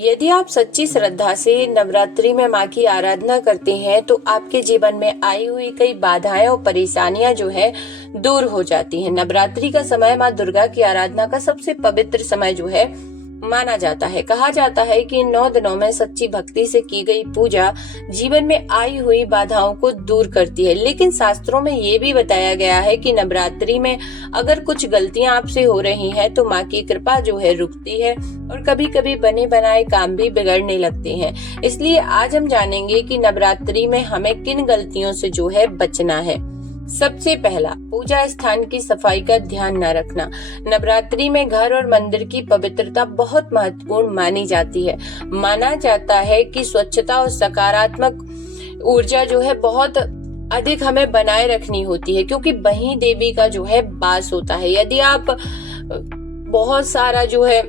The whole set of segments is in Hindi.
यदि आप सच्ची श्रद्धा से नवरात्रि में माँ की आराधना करते हैं तो आपके जीवन में आई हुई कई बाधाएं और परेशानियां जो है दूर हो जाती हैं। नवरात्रि का समय माँ दुर्गा की आराधना का सबसे पवित्र समय जो है माना जाता है। कहा जाता है कि 9 दिनों में सच्ची भक्ति से की गई पूजा जीवन में आई हुई बाधाओं को दूर करती है। लेकिन शास्त्रों में ये भी बताया गया है कि नवरात्रि में अगर कुछ गलतियां आपसे हो रही हैं तो माँ की कृपा जो है रुकती है और कभी कभी बने बनाए काम भी बिगड़ने लगते हैं। इसलिए आज हम जानेंगे कि नवरात्रि में हमें किन गलतियों से जो है बचना है। सबसे पहला, पूजा स्थान की सफाई का ध्यान न रखना। नवरात्रि में घर और मंदिर की पवित्रता बहुत महत्वपूर्ण मानी जाती है। माना जाता है कि स्वच्छता और सकारात्मक ऊर्जा जो है बहुत अधिक हमें बनाए रखनी होती है, क्योंकि वहीं देवी का जो है वास होता है। यदि आप बहुत सारा जो है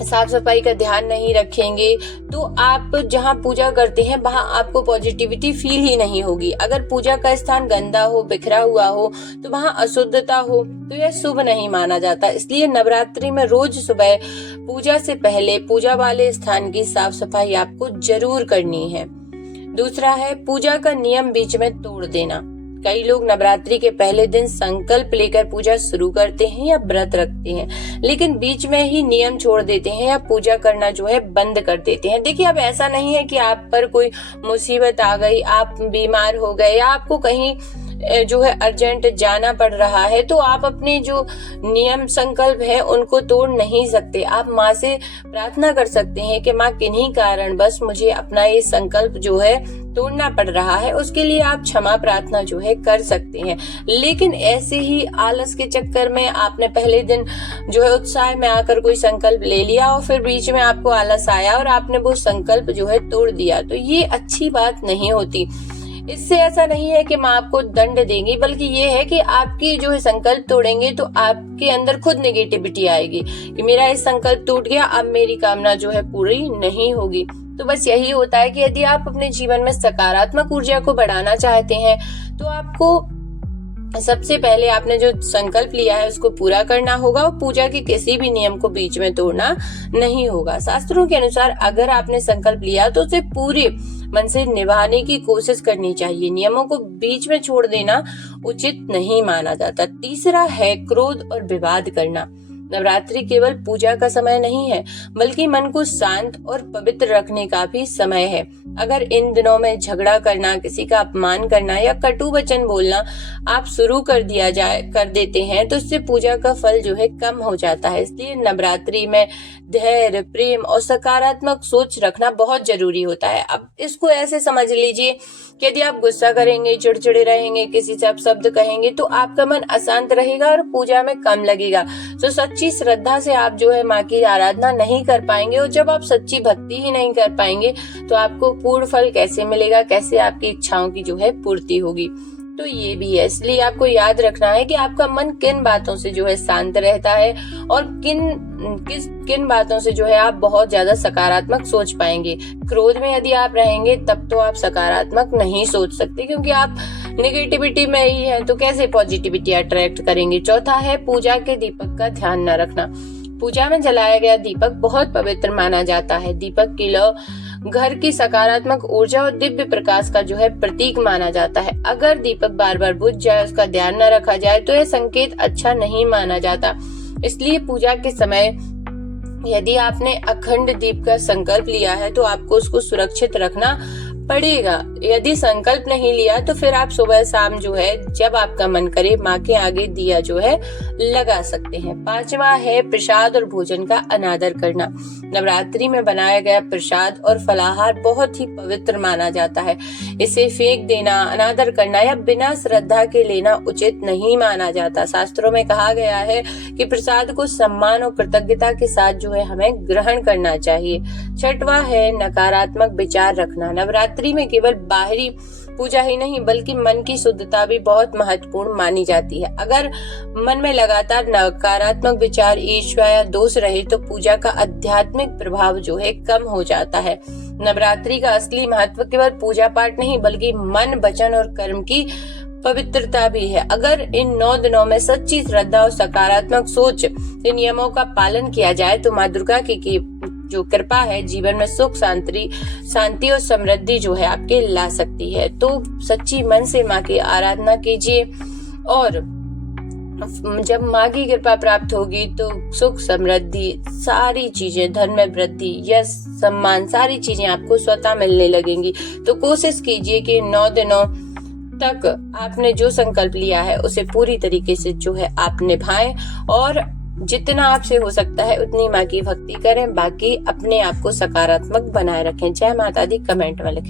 साफ सफाई का ध्यान नहीं रखेंगे तो आप जहाँ पूजा करते हैं वहाँ आपको पॉजिटिविटी फील ही नहीं होगी। अगर पूजा का स्थान गंदा हो, बिखरा हुआ हो तो वहाँ अशुद्धता हो तो यह शुभ नहीं माना जाता। इसलिए नवरात्रि में रोज सुबह पूजा से पहले पूजा वाले स्थान की साफ सफाई आपको जरूर करनी है। दूसरा है पूजा का नियम बीच में तोड़ देना। कई लोग नवरात्रि के पहले दिन संकल्प लेकर पूजा शुरू करते हैं या व्रत रखते हैं, लेकिन बीच में ही नियम छोड़ देते हैं या पूजा करना जो है बंद कर देते हैं। देखिए, अब ऐसा नहीं है कि आप पर कोई मुसीबत आ गई, आप बीमार हो गए या आपको कहीं जो है अर्जेंट जाना पड़ रहा है तो आप अपने जो नियम संकल्प है उनको तोड़ नहीं सकते। आप माँ से प्रार्थना कर सकते हैं कि माँ किन्हीं कारण बस मुझे अपना ये संकल्प जो है तोड़ना पड़ रहा है, उसके लिए आप क्षमा प्रार्थना जो है कर सकते हैं। लेकिन ऐसे ही आलस के चक्कर में आपने पहले दिन जो है उत्साह में आकर कोई संकल्प ले लिया और फिर बीच में आपको आलस आया और आपने वो संकल्प जो है तोड़ दिया, तो ये अच्छी बात नहीं होती। इससे ऐसा नहीं है कि माँ आपको दंड देंगी, बल्कि ये है कि आपकी जो है संकल्प तोड़ेंगे तो आपके अंदर खुद नेगेटिविटी आएगी कि मेरा इस संकल्प टूट गया, अब मेरी कामना जो है पूरी नहीं होगी। तो बस यही होता है कि यदि आप अपने जीवन में सकारात्मक ऊर्जा को बढ़ाना चाहते हैं तो आपको सबसे पहले आपने जो संकल्प लिया है उसको पूरा करना होगा और पूजा के किसी भी नियम को बीच में तोड़ना नहीं होगा। शास्त्रों के अनुसार अगर आपने संकल्प लिया तो उसे पूरे मन से निभाने की कोशिश करनी चाहिए। नियमों को बीच में छोड़ देना उचित नहीं माना जाता। तीसरा है क्रोध और विवाद करना। नवरात्रि केवल पूजा का समय नहीं है, बल्कि मन को शांत और पवित्र रखने का भी समय है। अगर इन दिनों में झगड़ा करना, किसी का अपमान करना या कटु वचन बोलना आप शुरू कर देते हैं तो इससे पूजा का फल जो है कम हो जाता है। इसलिए नवरात्रि में धैर्य, प्रेम और सकारात्मक सोच रखना बहुत जरूरी होता है। अब इसको ऐसे समझ लीजिए कि यदि आप गुस्सा करेंगे, चिड़चिड़े रहेंगे, किसी से आप शब्द कहेंगे तो आपका मन अशांत रहेगा और पूजा में कम लगेगा। तो सच्ची श्रद्धा से आप जो है माँ की आराधना नहीं कर पाएंगे और जब आप सच्ची भक्ति ही नहीं कर पाएंगे तो आपको पूर्ण फल कैसे मिलेगा, कैसे आपकी इच्छाओं की जो है पूर्ति होगी। तो ये भी है, इसलिए आपको याद रखना है कि आपका मन किन बातों से जो है शांत रहता है और किन बातों से जो है आप बहुत ज्यादा सकारात्मक सोच पाएंगे। क्रोध में यदि आप रहेंगे तब तो आप सकारात्मक नहीं सोच सकते, क्योंकि आप नेगेटिविटी में ही हैं तो कैसे पॉजिटिविटी अट्रैक्ट करेंगे। चौथा है पूजा के दीपक का ध्यान न रखना। पूजा में जलाया गया दीपक बहुत पवित्र माना जाता है। दीपक की लौ घर की सकारात्मक ऊर्जा और दिव्य प्रकाश का जो है प्रतीक माना जाता है। अगर दीपक बार बार बुझ जाए, उसका ध्यान न रखा जाए तो यह संकेत अच्छा नहीं माना जाता। इसलिए पूजा के समय यदि आपने अखंड दीप का संकल्प लिया है तो आपको उसको सुरक्षित रखना पड़ेगा। यदि संकल्प नहीं लिया तो फिर आप सुबह शाम जो है जब आपका मन करे माँ के आगे दिया जो है लगा सकते हैं। पांचवा है प्रसाद और भोजन का अनादर करना। नवरात्रि में बनाया गया प्रसाद और फलाहार बहुत ही पवित्र माना जाता है। इसे फेंक देना, अनादर करना या बिना श्रद्धा के लेना उचित नहीं माना जाता। शास्त्रों में कहा गया है कि प्रसाद को सम्मान और कृतज्ञता के साथ जो है हमें ग्रहण करना चाहिए। छठवा है नकारात्मक विचार रखना। नवरात्रि में केवल बाहरी पूजा ही नहीं बल्कि मन की शुद्धता भी बहुत महत्वपूर्ण मानी जाती है। अगर मन में लगातार नकारात्मक विचार, ईर्ष्या या दोष रहे तो पूजा का आध्यात्मिक प्रभाव जो है कम हो जाता है। नवरात्रि का असली महत्व केवल पूजा पाठ नहीं बल्कि मन, वचन और कर्म की पवित्रता भी है। अगर इन 9 दिनों में सच्ची श्रद्धा और सकारात्मक सोच के नियमों का पालन किया जाए तो माँ दुर्गा की जो कृपा है जीवन में सुख शांति और समृद्धि जो है आपके ला सकती है। तो सच्ची मन से माँ की आराधना कीजिए और जब माँ की कृपा प्राप्त होगी तो सुख समृद्धि सारी चीजें, धन में वृद्धि, यश सम्मान, सारी चीजें आपको स्वतः मिलने लगेंगी। तो कोशिश कीजिए कि 9 दिनों तक आपने जो संकल्प लिया है उसे पूरी तरीके से जो है आप निभाएं और जितना आपसे हो सकता है उतनी माँ की भक्ति करें। बाकी अपने आप को सकारात्मक बनाए रखें। जय माता दी कमेंट में लिखें।